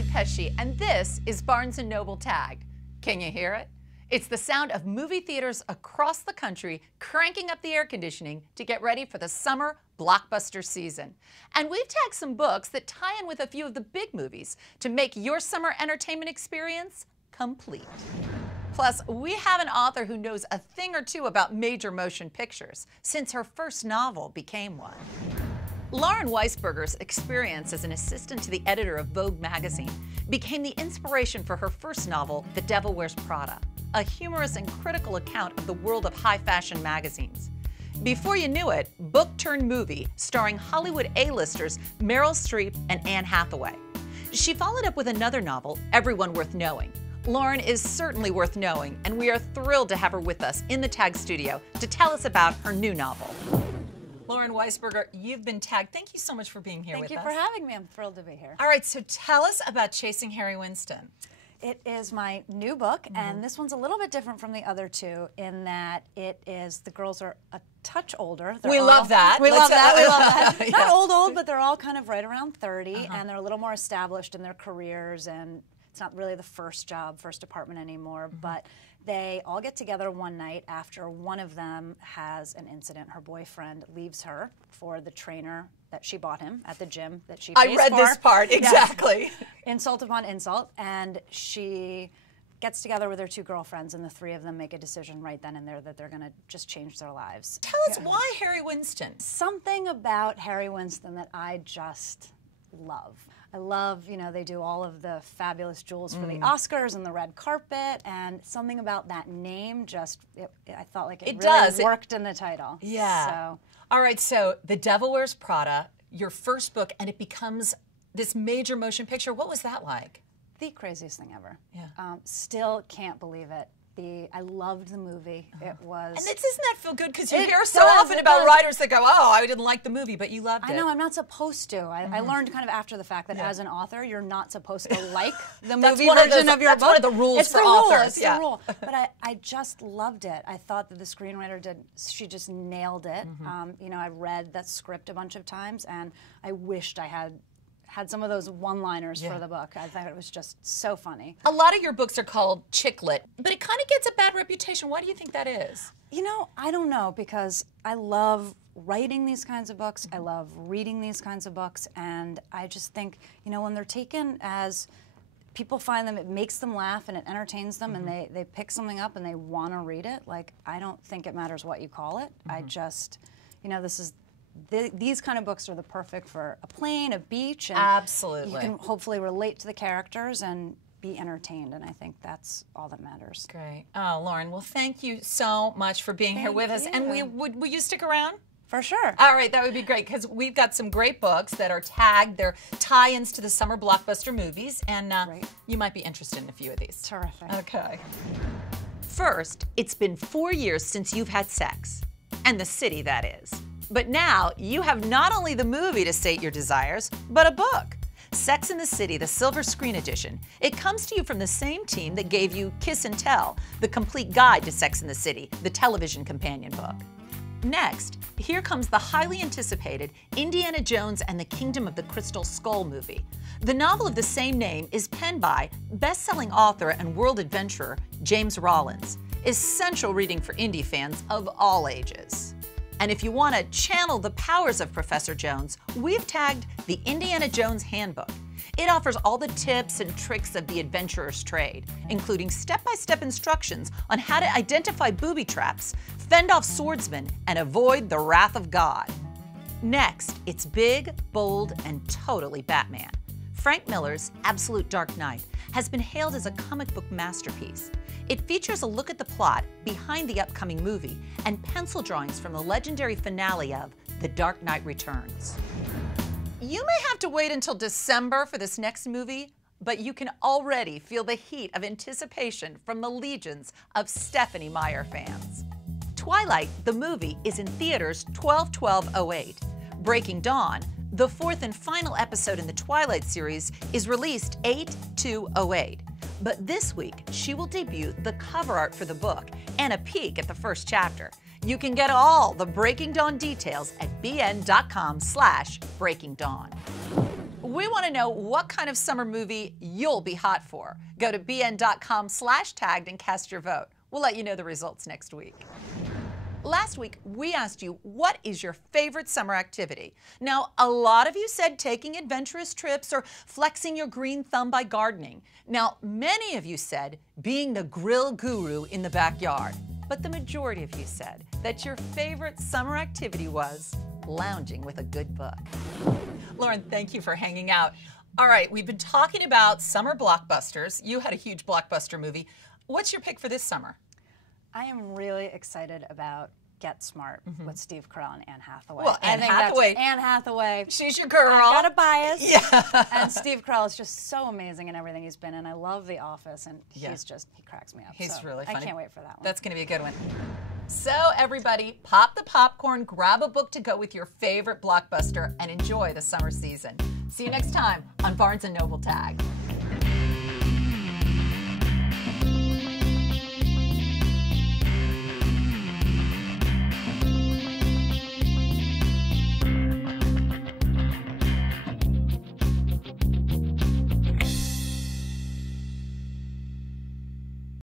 Sally Pesci, and this is Barnes & Noble Tagged. Can you hear it? It's the sound of movie theaters across the country cranking up the air conditioning to get ready for the summer blockbuster season. And we've tagged some books that tie in with a few of the big movies to make your summer entertainment experience complete. Plus, we have an author who knows a thing or two about major motion pictures, since her first novel became one. Lauren Weisberger's experience as an assistant to the editor of Vogue magazine became the inspiration for her first novel, The Devil Wears Prada, a humorous and critical account of the world of high fashion magazines. Before you knew it, book turned movie, starring Hollywood A-listers Meryl Streep and Anne Hathaway. She followed up with another novel, Everyone Worth Knowing. Lauren is certainly worth knowing, and we are thrilled to have her with us in the Tag studio to tell us about her new novel. Lauren Weisberger, you've been tagged. Thank you so much for being here with us. Thank you for having me. I'm thrilled to be here. All right, so tell us about Chasing Harry Winston. It is my new book, and this one's a little bit different from the other two in that it is, the girls are a touch older. We love that. We love that. Yeah. Not old, but they're all kind of right around 30, and they're a little more established in their careers, and it's not really the first apartment anymore, but they all get together one night after one of them has an incident. Her boyfriend leaves her for the trainer that she bought him at the gym that she pays for. I read this part, exactly. Yes. Insult upon insult, and she gets together with her two girlfriends, and the three of them make a decision right then and there that they're going to just change their lives. Tell us why Harry Winston? Something about Harry Winston that I just love. I love, you know, they do all of the fabulous jewels for the Oscars and the red carpet, and something about that name just, I felt like it really worked in the title. Yeah. So. All right, so The Devil Wears Prada, your first book, and it becomes this major motion picture. What was that like? The craziest thing ever. Yeah. Still can't believe it. I loved the movie. It was. And doesn't that feel good? Because you hear so often about writers that go, oh, I didn't like the movie, but you loved it. I know, I'm not supposed to. I learned kind of after the fact that as an author, you're not supposed to like the movie version of your book. That's one of the rules for authors. It's the rule. But I just loved it. I thought that the screenwriter she just nailed it. You know, I read that script a bunch of times, and I wished I had some of those one-liners for the book. I thought it was just so funny. A lot of your books are called chick lit, but it kind of gets a bad reputation. Why do you think that is? You know, I don't know, because I love writing these kinds of books. I love reading these kinds of books, and I just think, you know, when they're taken as people find them, it makes them laugh and it entertains them, and they pick something up and they want to read it. Like, I don't think it matters what you call it. I just, you know, these kind of books are the perfect for a plane, a beach, and absolutely, you can hopefully relate to the characters and be entertained, and I think that's all that matters. Great. Oh, Lauren, well, thank you so much for being here with us. And will you stick around? For sure. All right, that would be great, because we've got some great books that are tagged. They're tie-ins to the summer blockbuster movies, and you might be interested in a few of these. Terrific. Okay. First, it's been 4 years since you've had sex, and the city, that is. But now, you have not only the movie to sate your desires, but a book. Sex and the City, the Silver Screen Edition. It comes to you from the same team that gave you Kiss and Tell, the complete guide to Sex and the City, the television companion book. Next, here comes the highly anticipated Indiana Jones and the Kingdom of the Crystal Skull movie. The novel of the same name is penned by best-selling author and world adventurer James Rollins. Essential reading for indie fans of all ages. And if you want to channel the powers of Professor Jones, we've tagged the Indiana Jones Handbook. It offers all the tips and tricks of the adventurer's trade, including step-by-step instructions on how to identify booby traps, fend off swordsmen, and avoid the wrath of God. Next, it's big, bold, and totally Batman. Frank Miller's Absolute Dark Knight has been hailed as a comic book masterpiece. It features a look at the plot behind the upcoming movie and pencil drawings from the legendary finale of The Dark Knight Returns. You may have to wait until December for this next movie, but you can already feel the heat of anticipation from the legions of Stephenie Meyer fans. Twilight, the movie, is in theaters 12/12/08. Breaking Dawn, the fourth and final episode in the Twilight series, is released 8/2/08. But this week, she will debut the cover art for the book and a peek at the first chapter. You can get all the Breaking Dawn details at bn.com/breakingdawn. We want to know what kind of summer movie you'll be hot for. Go to bn.com/tagged and cast your vote. We'll let you know the results next week. Last week, we asked you, what is your favorite summer activity? Now, a lot of you said taking adventurous trips or flexing your green thumb by gardening. Now, many of you said being the grill guru in the backyard. But the majority of you said that your favorite summer activity was lounging with a good book. Lauren, thank you for hanging out. All right, we've been talking about summer blockbusters. You had a huge blockbuster movie. What's your pick for this summer? I am really excited about Get Smart with Steve Carell and Anne Hathaway. Well, Anne Hathaway. She's your girl. I got a bias. Yeah. And Steve Carell is just so amazing in everything he's been in. I love The Office, and he cracks me up. He's so really funny. I can't wait for that one. That's going to be a good one. So everybody, pop the popcorn, grab a book to go with your favorite blockbuster, and enjoy the summer season. See you next time on Barnes & Noble Tag.